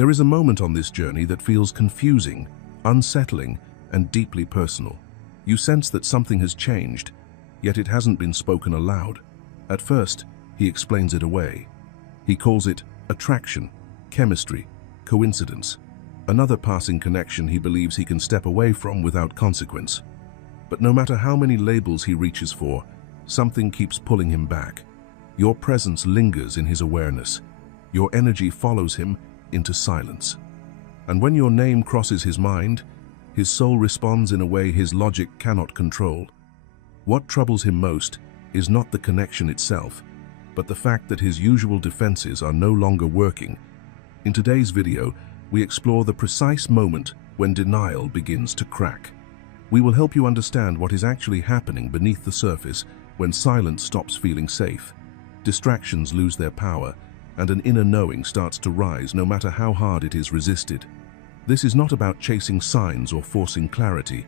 There is a moment on this journey that feels confusing, unsettling, and deeply personal. You sense that something has changed, yet it hasn't been spoken aloud. At first, he explains it away. He calls it attraction, chemistry, coincidence, another passing connection he believes he can step away from without consequence. But no matter how many labels he reaches for, something keeps pulling him back. Your presence lingers in his awareness. Your energy follows him into silence. And when your name crosses his mind, his soul responds in a way his logic cannot control. What troubles him most is not the connection itself, but the fact that his usual defenses are no longer working. In today's video, we explore the precise moment when denial begins to crack. We will help you understand what is actually happening beneath the surface when silence stops feeling safe. Distractions lose their power, and an inner knowing starts to rise no matter how hard it is resisted. This is not about chasing signs or forcing clarity.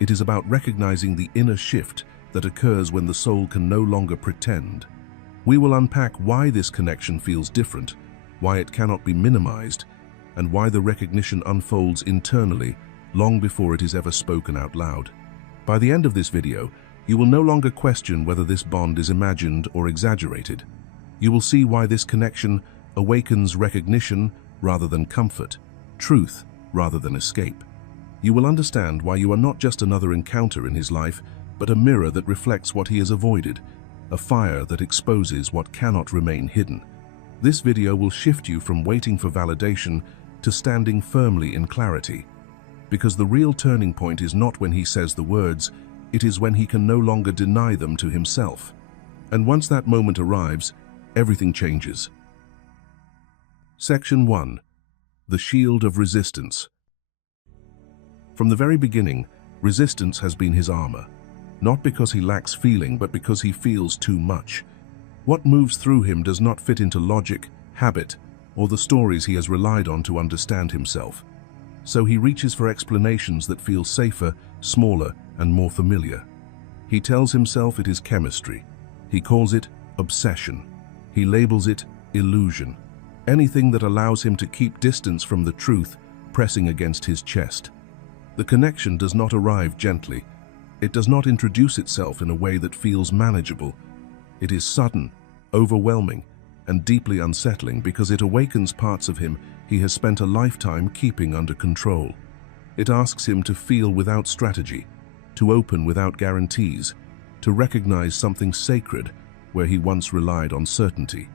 It is about recognizing the inner shift that occurs when the soul can no longer pretend. We will unpack why this connection feels different, why it cannot be minimized, and why the recognition unfolds internally long before it is ever spoken out loud. By the end of this video, you will no longer question whether this bond is imagined or exaggerated. You will see why this connection awakens recognition rather than comfort, truth rather than escape. You will understand why you are not just another encounter in his life, but a mirror that reflects what he has avoided, a fire that exposes what cannot remain hidden. This video will shift you from waiting for validation to standing firmly in clarity. Because the real turning point is not when he says the words, it is when he can no longer deny them to himself. And once that moment arrives, everything changes. Section 1. The Shield of Resistance. From the very beginning, resistance has been his armor. Not because he lacks feeling, but because he feels too much. What moves through him does not fit into logic, habit, or the stories he has relied on to understand himself. So he reaches for explanations that feel safer, smaller, and more familiar. He tells himself it is chemistry. He calls it obsession. He labels it illusion. Anything that allows him to keep distance from the truth pressing against his chest. The connection does not arrive gently. It does not introduce itself in a way that feels manageable. It is sudden, overwhelming, and deeply unsettling because it awakens parts of him he has spent a lifetime keeping under control. It asks him to feel without strategy, to open without guarantees, to recognize something sacred where he once relied on certainty.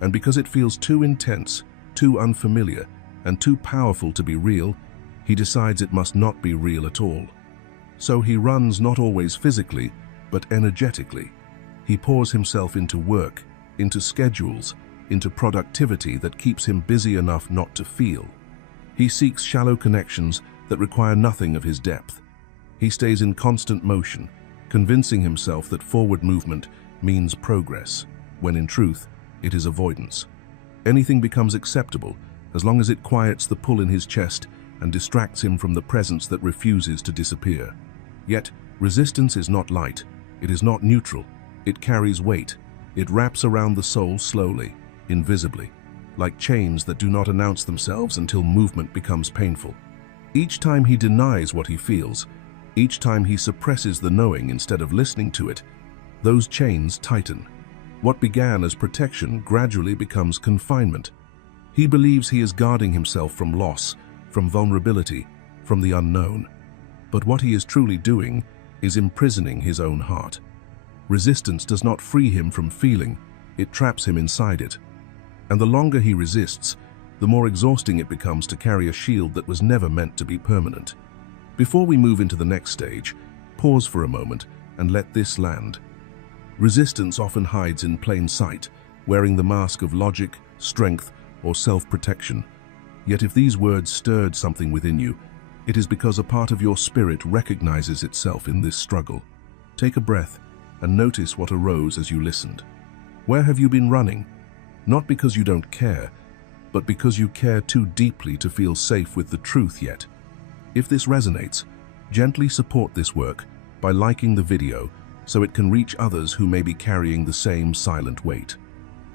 And because it feels too intense, too unfamiliar, and too powerful to be real, he decides it must not be real at all. So he runs not always physically, but energetically. He pours himself into work, into schedules, into productivity that keeps him busy enough not to feel. He seeks shallow connections that require nothing of his depth. He stays in constant motion, convincing himself that forward movement means progress, when in truth, it is avoidance. Anything becomes acceptable as long as it quiets the pull in his chest and distracts him from the presence that refuses to disappear. Yet, resistance is not light. It is not neutral. It carries weight. It wraps around the soul slowly, invisibly, like chains that do not announce themselves until movement becomes painful. Each time he denies what he feels, each time he suppresses the knowing instead of listening to it, those chains tighten. What began as protection gradually becomes confinement. He believes he is guarding himself from loss, from vulnerability, from the unknown. But what he is truly doing is imprisoning his own heart. Resistance does not free him from feeling, it traps him inside it. And the longer he resists, the more exhausting it becomes to carry a shield that was never meant to be permanent. Before we move into the next stage, pause for a moment and let this land. Resistance often hides in plain sight, wearing the mask of logic, strength, or self-protection. Yet if these words stirred something within you, it is because a part of your spirit recognizes itself in this struggle. Take a breath and notice what arose as you listened. Where have you been running? Not because you don't care, but because you care too deeply to feel safe with the truth yet. If this resonates, gently support this work by liking the video so it can reach others who may be carrying the same silent weight.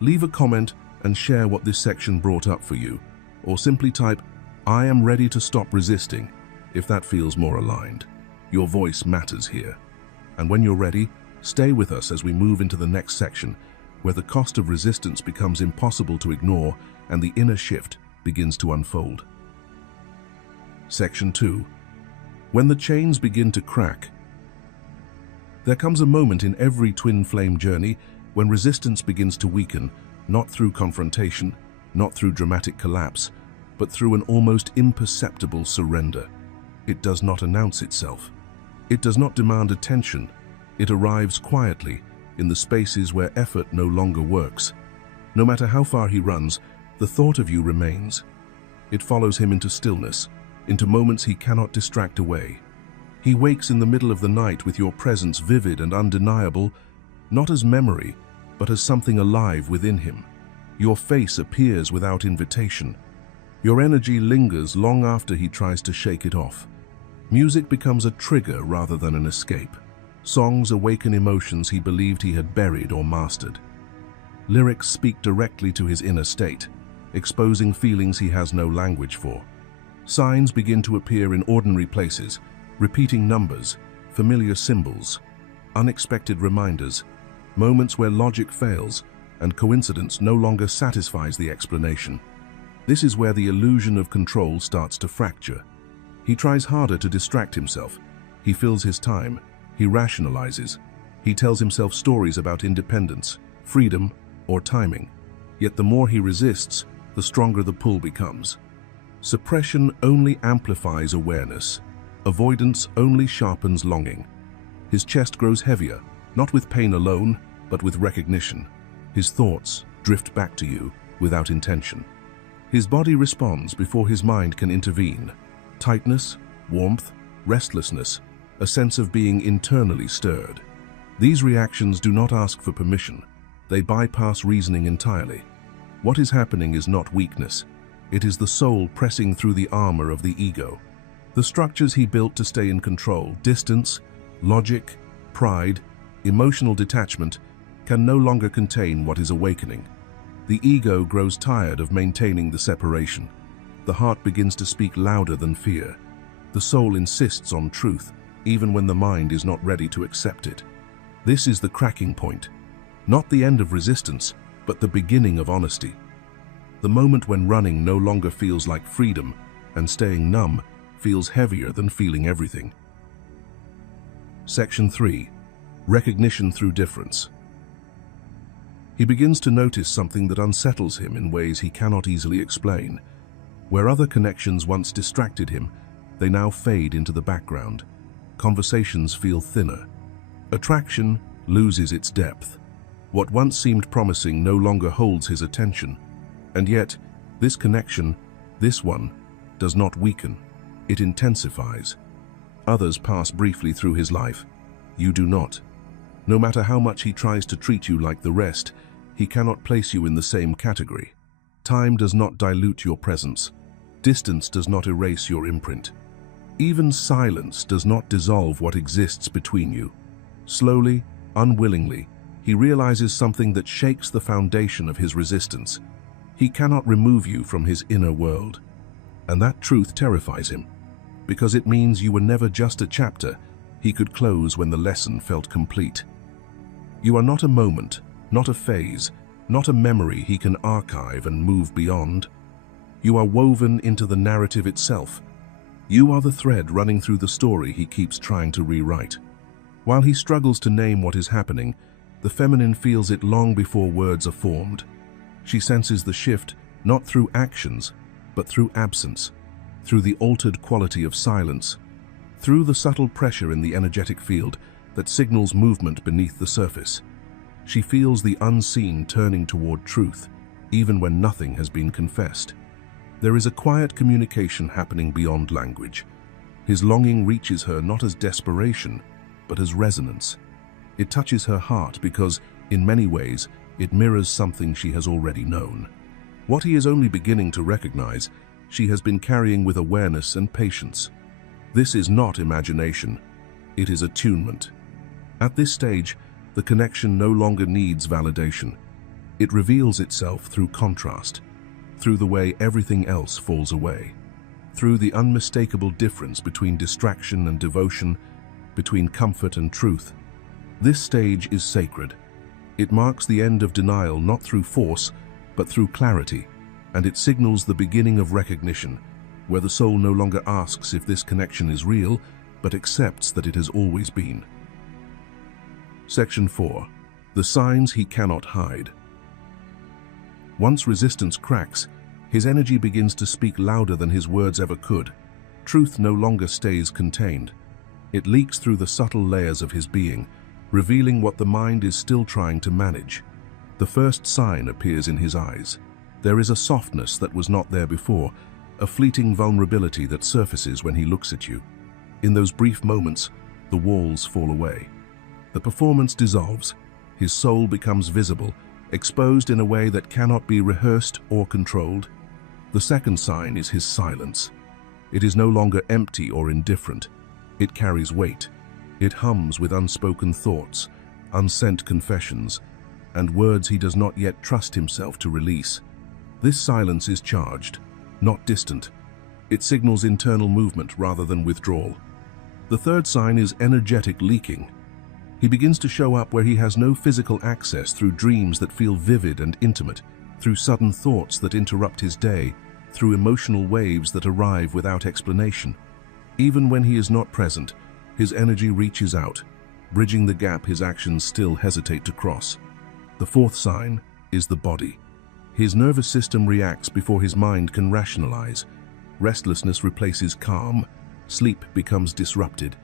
Leave a comment and share what this section brought up for you. or simply type, "I am ready to stop resisting," if that feels more aligned. Your voice matters here. And when you're ready, stay with us as we move into the next section, where the cost of resistance becomes impossible to ignore and the inner shift begins to unfold. Section 2. When the chains begin to crack. There comes a moment in every twin flame journey when resistance begins to weaken, not through confrontation, not through dramatic collapse, but through an almost imperceptible surrender. It does not announce itself. It does not demand attention. It arrives quietly in the spaces where effort no longer works. No matter how far he runs, the thought of you remains. It follows him into stillness, into moments he cannot distract away. He wakes in the middle of the night with your presence vivid and undeniable, not as memory, but as something alive within him. Your face appears without invitation. Your energy lingers long after he tries to shake it off. Music becomes a trigger rather than an escape. Songs awaken emotions he believed he had buried or mastered. Lyrics speak directly to his inner state, exposing feelings he has no language for. Signs begin to appear in ordinary places, repeating numbers, familiar symbols, unexpected reminders, moments where logic fails and coincidence no longer satisfies the explanation. This is where the illusion of control starts to fracture. He tries harder to distract himself. He fills his time. He rationalizes. He tells himself stories about independence, freedom, or timing. Yet the more he resists, the stronger the pull becomes. Suppression only amplifies awareness. Avoidance only sharpens longing. His chest grows heavier, not with pain alone, but with recognition. His thoughts drift back to you without intention. His body responds before his mind can intervene. Tightness, warmth, restlessness, a sense of being internally stirred. These reactions do not ask for permission. They bypass reasoning entirely. What is happening is not weakness. It is the soul pressing through the armor of the ego. The structures he built to stay in control, distance, logic, pride, emotional detachment, can no longer contain what is awakening. The ego grows tired of maintaining the separation. The heart begins to speak louder than fear. The soul insists on truth, even when the mind is not ready to accept it. This is the cracking point. Not the end of resistance, but the beginning of honesty. The moment when running no longer feels like freedom, and staying numb feels heavier than feeling everything. Section 3. Recognition through difference. He begins to notice something that unsettles him in ways he cannot easily explain. Where other connections once distracted him, they now fade into the background. Conversations feel thinner. Attraction loses its depth. What once seemed promising no longer holds his attention. And yet, this connection, this one, does not weaken. It intensifies. Others pass briefly through his life. You do not. No matter how much he tries to treat you like the rest, he cannot place you in the same category. Time does not dilute your presence. Distance does not erase your imprint. Even silence does not dissolve what exists between you. Slowly, unwillingly, he realizes something that shakes the foundation of his resistance. He cannot remove you from his inner world. And that truth terrifies him, because it means you were never just a chapter he could close when the lesson felt complete. You are not a moment, not a phase, not a memory he can archive and move beyond. You are woven into the narrative itself. You are the thread running through the story he keeps trying to rewrite. While he struggles to name what is happening, the feminine feels it long before words are formed. She senses the shift not through actions, but through absence, through the altered quality of silence, through the subtle pressure in the energetic field that signals movement beneath the surface. She feels the unseen turning toward truth, even when nothing has been confessed. There is a quiet communication happening beyond language. His longing reaches her not as desperation, but as resonance. It touches her heart because, in many ways, it mirrors something she has already known. What he is only beginning to recognize, she has been carrying with awareness and patience. This is not imagination, it is attunement. At this stage, the connection no longer needs validation. It reveals itself through contrast, through the way everything else falls away, through the unmistakable difference between distraction and devotion, between comfort and truth. This stage is sacred. It marks the end of denial not through force, but through clarity, and it signals the beginning of recognition, where the soul no longer asks if this connection is real, but accepts that it has always been. Section 4. The signs he cannot hide. Once resistance cracks, his energy begins to speak louder than his words ever could. Truth no longer stays contained. It leaks through the subtle layers of his being, revealing what the mind is still trying to manage. The first sign appears in his eyes. There is a softness that was not there before, a fleeting vulnerability that surfaces when he looks at you. In those brief moments, the walls fall away. The performance dissolves. His soul becomes visible, exposed in a way that cannot be rehearsed or controlled. The second sign is his silence. It is no longer empty or indifferent. It carries weight. It hums with unspoken thoughts, unsent confessions, and words he does not yet trust himself to release. This silence is charged, not distant. It signals internal movement rather than withdrawal. The third sign is energetic leaking. He begins to show up where he has no physical access, through dreams that feel vivid and intimate, through sudden thoughts that interrupt his day, through emotional waves that arrive without explanation. Even when he is not present, his energy reaches out, bridging the gap his actions still hesitate to cross. The fourth sign is the body. His nervous system reacts before his mind can rationalize. Restlessness replaces calm. Sleep becomes disrupted.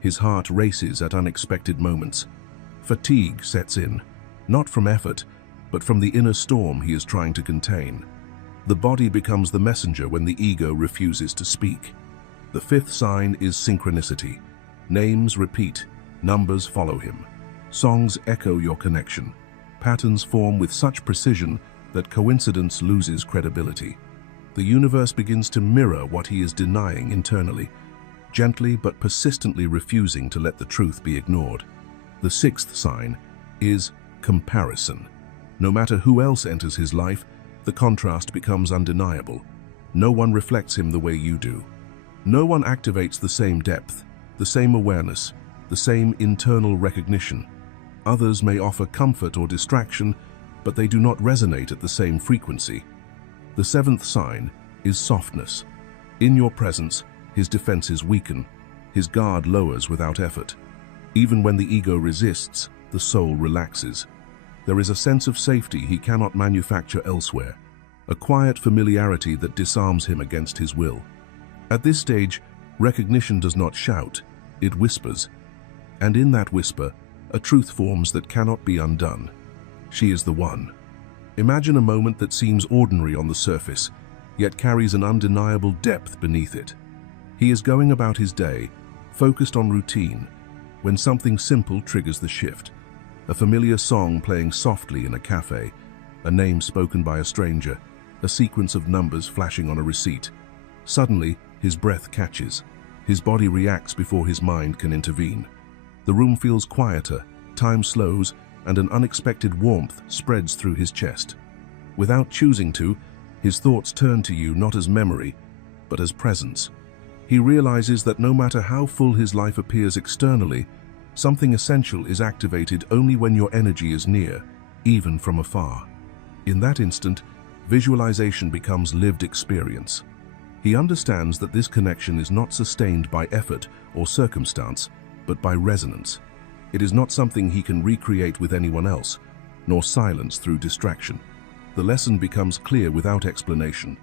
His heart races at unexpected moments. Fatigue sets in, not from effort, but from the inner storm he is trying to contain. The body becomes the messenger when the ego refuses to speak. The fifth sign is synchronicity. Names repeat, numbers follow him. Songs echo your connection. Patterns form with such precision that coincidence loses credibility. The universe begins to mirror what he is denying internally, gently but persistently refusing to let the truth be ignored. The sixth sign is comparison. No matter who else enters his life, the contrast becomes undeniable. No one reflects him the way you do. No one activates the same depth, the same awareness, the same internal recognition. Others may offer comfort or distraction, but they do not resonate at the same frequency. The seventh sign is softness. In your presence, his defenses weaken. His guard lowers without effort. Even when the ego resists, the soul relaxes. There is a sense of safety he cannot manufacture elsewhere, a quiet familiarity that disarms him against his will. At this stage, recognition does not shout, it whispers. And in that whisper, a truth forms that cannot be undone. She is the one. Imagine a moment that seems ordinary on the surface, yet carries an undeniable depth beneath it. He is going about his day, focused on routine, when something simple triggers the shift. A familiar song playing softly in a cafe, a name spoken by a stranger, a sequence of numbers flashing on a receipt. Suddenly, his breath catches. His body reacts before his mind can intervene. The room feels quieter, time slows, and an unexpected warmth spreads through his chest. Without choosing to, his thoughts turn to you not as memory, but as presence. He realizes that no matter how full his life appears externally, something essential is activated only when your energy is near, even from afar. In that instant, visualization becomes lived experience. He understands that this connection is not sustained by effort or circumstance, but by resonance. It is not something he can recreate with anyone else, nor silence through distraction. The lesson becomes clear without explanation.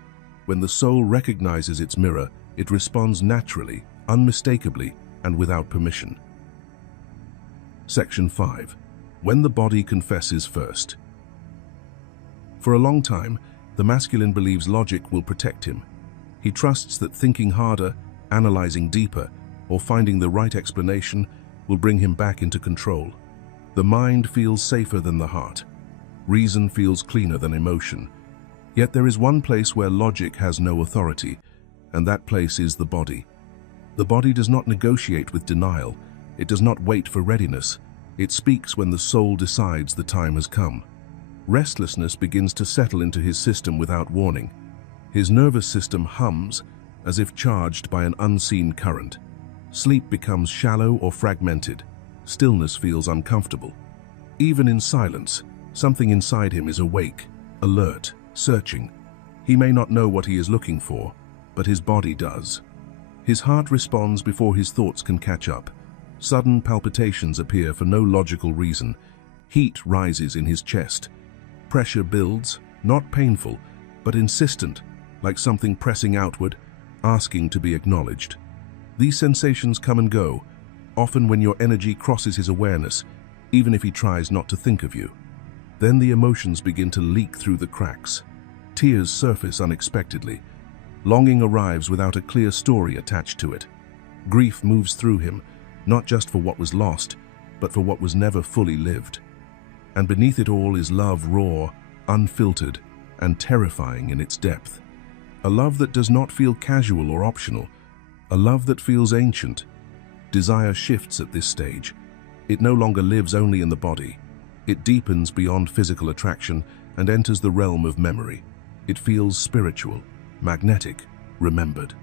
When the soul recognizes its mirror, it responds naturally, unmistakably, and without permission. Section 5. When the body confesses first. For a long time, the masculine believes logic will protect him. He trusts that thinking harder, analyzing deeper, or finding the right explanation will bring him back into control. The mind feels safer than the heart. Reason feels cleaner than emotion. Yet there is one place where logic has no authority, and that place is the body. The body does not negotiate with denial. It does not wait for readiness. It speaks when the soul decides the time has come. Restlessness begins to settle into his system without warning. His nervous system hums as if charged by an unseen current. Sleep becomes shallow or fragmented. Stillness feels uncomfortable. Even in silence, something inside him is awake, alert, searching. He may not know what he is looking for, but his body does. His heart responds before his thoughts can catch up. Sudden palpitations appear for no logical reason. Heat rises in his chest. Pressure builds, not painful, but insistent, like something pressing outward, asking to be acknowledged. These sensations come and go, often when your energy crosses his awareness, even if he tries not to think of you. Then the emotions begin to leak through the cracks. Tears surface unexpectedly. Longing arrives without a clear story attached to it. Grief moves through him, not just for what was lost, but for what was never fully lived. And beneath it all is love raw, unfiltered, and terrifying in its depth. A love that does not feel casual or optional, a love that feels ancient. Desire shifts at this stage. It no longer lives only in the body. It deepens beyond physical attraction and enters the realm of memory. It feels spiritual, magnetic, remembered.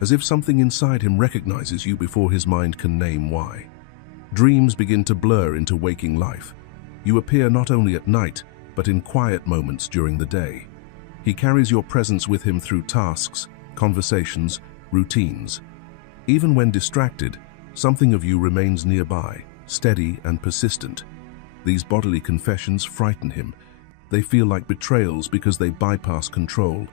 As if something inside him recognizes you before his mind can name why. Dreams begin to blur into waking life. You appear not only at night, but in quiet moments during the day. He carries your presence with him through tasks, conversations, routines. Even when distracted, something of you remains nearby, steady and persistent. These bodily confessions frighten him. They feel like betrayals because they bypass control.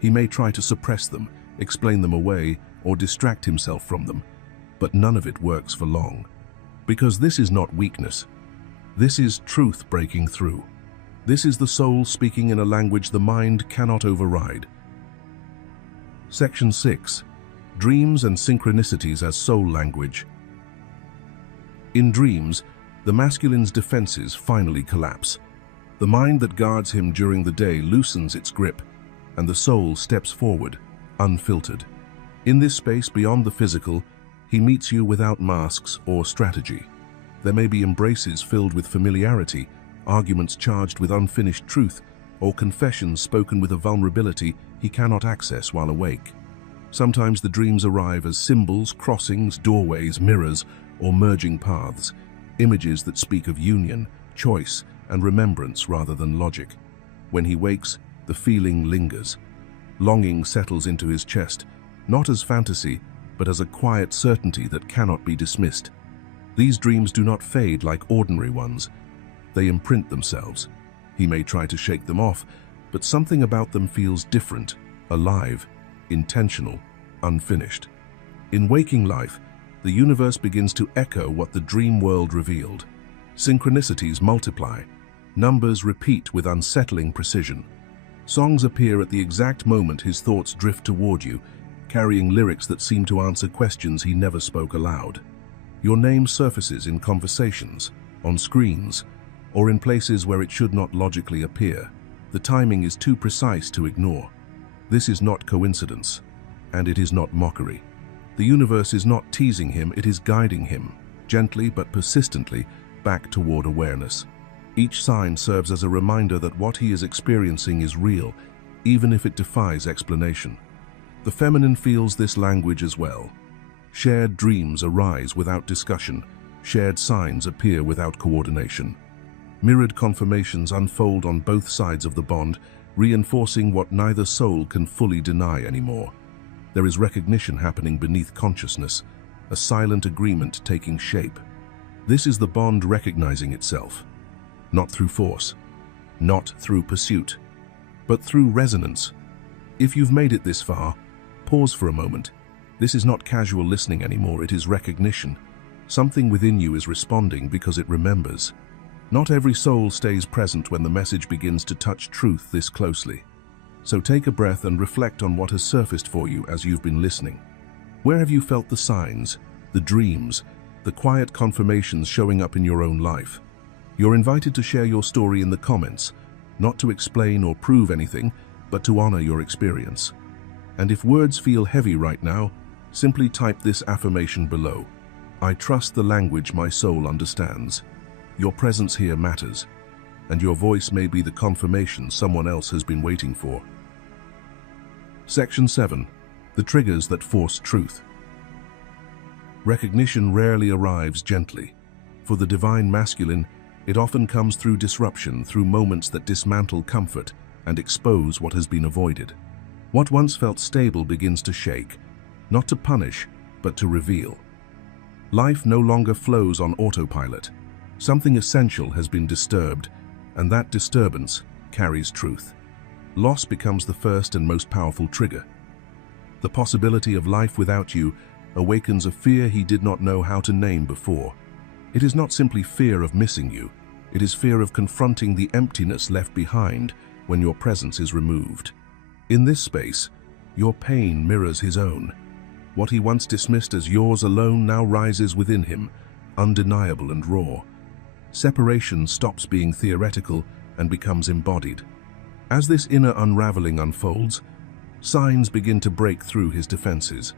He may try to suppress them, explain them away, or distract himself from them, but none of it works for long. Because this is not weakness. This is truth breaking through. This is the soul speaking in a language the mind cannot override. Section 6. Dreams and synchronicities as soul language. In dreams, the masculine's defenses finally collapse. The mind that guards him during the day loosens its grip, and the soul steps forward, unfiltered. In this space beyond the physical, he meets you without masks or strategy. There may be embraces filled with familiarity, arguments charged with unfinished truth, or confessions spoken with a vulnerability he cannot access while awake. Sometimes the dreams arrive as symbols, crossings, doorways, mirrors, or merging paths, images that speak of union, choice, and remembrance rather than logic. When he wakes, the feeling lingers. Longing settles into his chest, not as fantasy, but as a quiet certainty that cannot be dismissed. These dreams do not fade like ordinary ones. They imprint themselves. He may try to shake them off, but something about them feels different, alive, intentional, unfinished. In waking life, the universe begins to echo what the dream world revealed. Synchronicities multiply. Numbers repeat with unsettling precision. Songs appear at the exact moment his thoughts drift toward you, carrying lyrics that seem to answer questions he never spoke aloud. Your name surfaces in conversations, on screens, or in places where it should not logically appear. The timing is too precise to ignore. This is not coincidence, and it is not mockery. The universe is not teasing him, it is guiding him, gently but persistently, back toward awareness. Each sign serves as a reminder that what he is experiencing is real, even if it defies explanation. The feminine feels this language as well. Shared dreams arise without discussion. Shared signs appear without coordination. Mirrored confirmations unfold on both sides of the bond, reinforcing what neither soul can fully deny anymore. There is recognition happening beneath consciousness, a silent agreement taking shape. This is the bond recognizing itself. Not through force, not through pursuit, but through resonance. If you've made it this far, pause for a moment. This is not casual listening anymore, it is recognition. Something within you is responding because it remembers. Not every soul stays present when the message begins to touch truth this closely. So take a breath and reflect on what has surfaced for you as you've been listening. Where have you felt the signs, the dreams, the quiet confirmations showing up in your own life? You're invited to share your story in the comments, not to explain or prove anything, but to honor your experience. And if words feel heavy right now, simply type this affirmation below. I trust the language my soul understands. Your presence here matters, and your voice may be the confirmation someone else has been waiting for. Section 7. The triggers that force truth. Recognition rarely arrives gently. For the divine masculine, it often comes through disruption, through moments that dismantle comfort and expose what has been avoided. What once felt stable begins to shake, not to punish, but to reveal. Life no longer flows on autopilot. Something essential has been disturbed, and that disturbance carries truth. Loss becomes the first and most powerful trigger. The possibility of life without you awakens a fear he did not know how to name before. It is not simply fear of missing you, it is fear of confronting the emptiness left behind when your presence is removed. In this space, your pain mirrors his own. What he once dismissed as yours alone now rises within him, undeniable and raw. Separation stops being theoretical and becomes embodied. As this inner unraveling unfolds, signs begin to break through his defenses.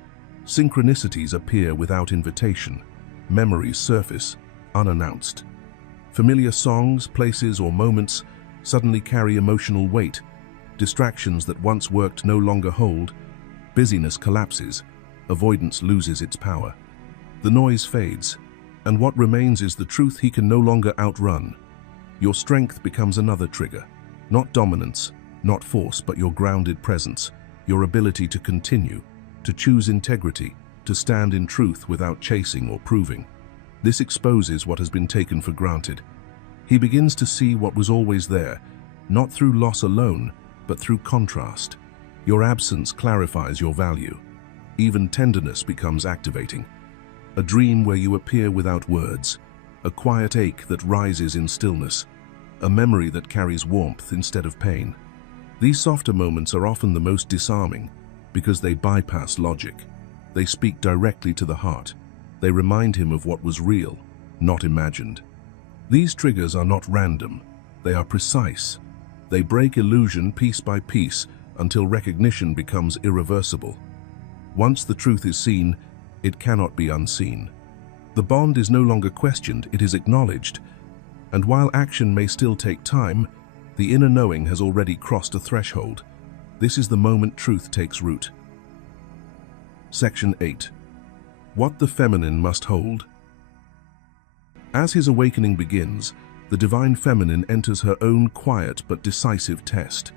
Synchronicities appear without invitation. Memories surface, unannounced. Familiar songs, places, or moments suddenly carry emotional weight. Distractions that once worked no longer hold. Busyness collapses. Avoidance loses its power. The noise fades, and what remains is the truth he can no longer outrun. Your strength becomes another trigger. Not dominance, not force, but your grounded presence, your ability to continue, to choose integrity, to stand in truth without chasing or proving. This exposes what has been taken for granted. He begins to see what was always there, not through loss alone, but through contrast. Your absence clarifies your value. Even tenderness becomes activating. A dream where you appear without words, a quiet ache that rises in stillness, a memory that carries warmth instead of pain. These softer moments are often the most disarming because they bypass logic. They speak directly to the heart. They remind him of what was real, not imagined. These triggers are not random. They are precise. They break illusion piece by piece until recognition becomes irreversible. Once the truth is seen, it cannot be unseen. The bond is no longer questioned, it is acknowledged. And while action may still take time, the inner knowing has already crossed a threshold. This is the moment truth takes root. Section 8. What the feminine must hold. As his awakening begins, the divine feminine enters her own quiet but decisive test.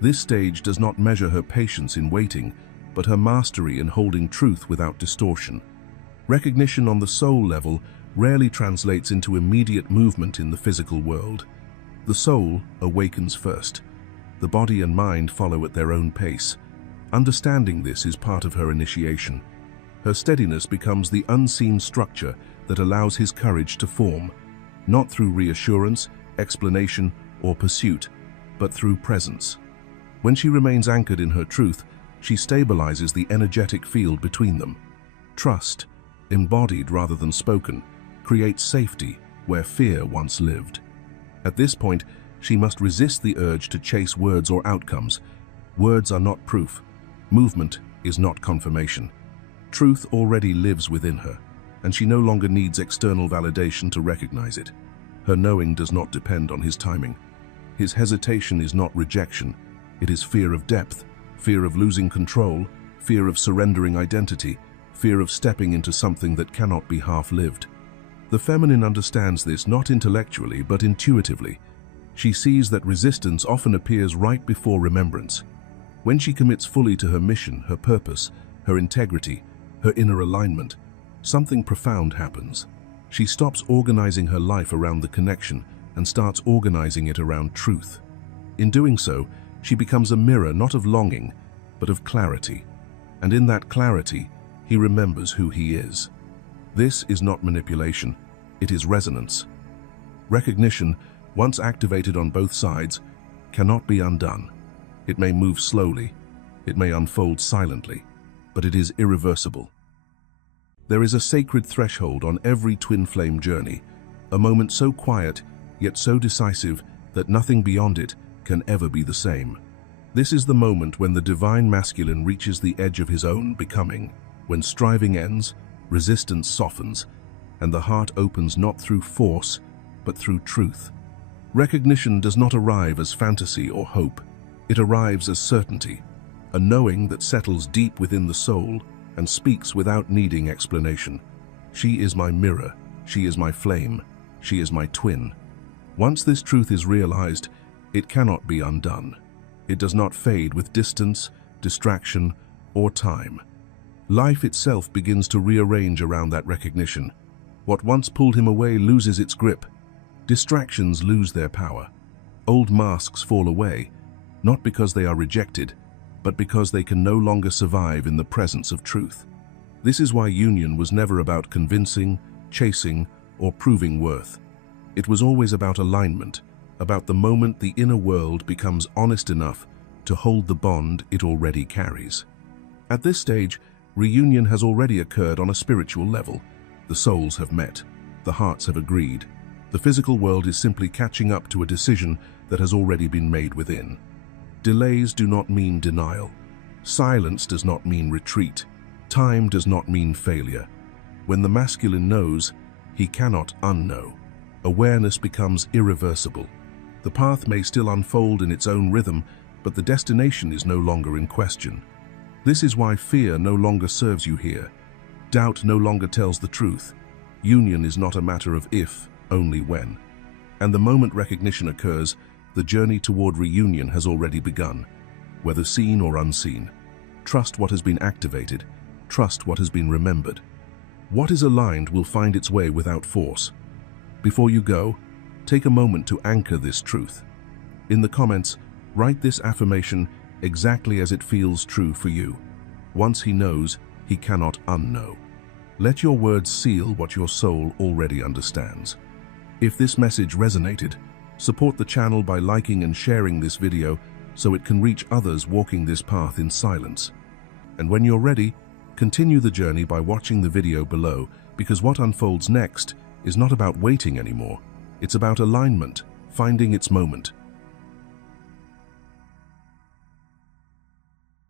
This stage does not measure her patience in waiting, but her mastery in holding truth without distortion. Recognition on the soul level rarely translates into immediate movement in the physical world. The soul awakens first. The body and mind follow at their own pace. Understanding this is part of her initiation. Her steadiness becomes the unseen structure that allows his courage to form, not through reassurance, explanation, or pursuit, but through presence. When she remains anchored in her truth, she stabilizes the energetic field between them. Trust, embodied rather than spoken, creates safety where fear once lived. At this point, she must resist the urge to chase words or outcomes. Words are not proof. Movement is not confirmation. Truth already lives within her, and she no longer needs external validation to recognize it. Her knowing does not depend on his timing. His hesitation is not rejection. It is fear of depth, fear of losing control, fear of surrendering identity, fear of stepping into something that cannot be half-lived. The feminine understands this not intellectually but intuitively. She sees that resistance often appears right before remembrance. When she commits fully to her mission, her purpose, her integrity, her inner alignment, something profound happens. She stops organizing her life around the connection and starts organizing it around truth. In doing so, she becomes a mirror not of longing, but of clarity. And in that clarity, he remembers who he is. This is not manipulation, it is resonance. Recognition, once activated on both sides, cannot be undone. It may move slowly, it may unfold silently, but it is irreversible. There is a sacred threshold on every twin flame journey, a moment so quiet, yet so decisive that nothing beyond it can ever be the same. This is the moment when the divine masculine reaches the edge of his own becoming, when striving ends, resistance softens, and the heart opens not through force, but through truth. Recognition does not arrive as fantasy or hope. It arrives as certainty, a knowing that settles deep within the soul and speaks without needing explanation. She is my mirror, she is my flame, she is my twin. Once this truth is realized, it cannot be undone. It does not fade with distance, distraction, or time. Life itself begins to rearrange around that recognition. What once pulled him away loses its grip. Distractions lose their power. Old masks fall away, not because they are rejected, but because they can no longer survive in the presence of truth. This is why union was never about convincing, chasing, or proving worth. It was always about alignment, about the moment the inner world becomes honest enough to hold the bond it already carries. At this stage, reunion has already occurred on a spiritual level. The souls have met, the hearts have agreed. The physical world is simply catching up to a decision that has already been made within. Delays do not mean denial. Silence does not mean retreat. Time does not mean failure. When the masculine knows, he cannot unknow. Awareness becomes irreversible. The path may still unfold in its own rhythm, but the destination is no longer in question. This is why fear no longer serves you here. Doubt no longer tells the truth. Union is not a matter of if, only when. And the moment recognition occurs, the journey toward reunion has already begun. Whether seen or unseen, trust what has been activated, trust what has been remembered. What is aligned will find its way without force. Before you go, take a moment to anchor this truth. In the comments, write this affirmation exactly as it feels true for you. Once he knows, he cannot unknow. Let your words seal what your soul already understands. If this message resonated, support the channel by liking and sharing this video so it can reach others walking this path in silence. And when you're ready, continue the journey by watching the video below, because what unfolds next is not about waiting anymore. It's about alignment, finding its moment,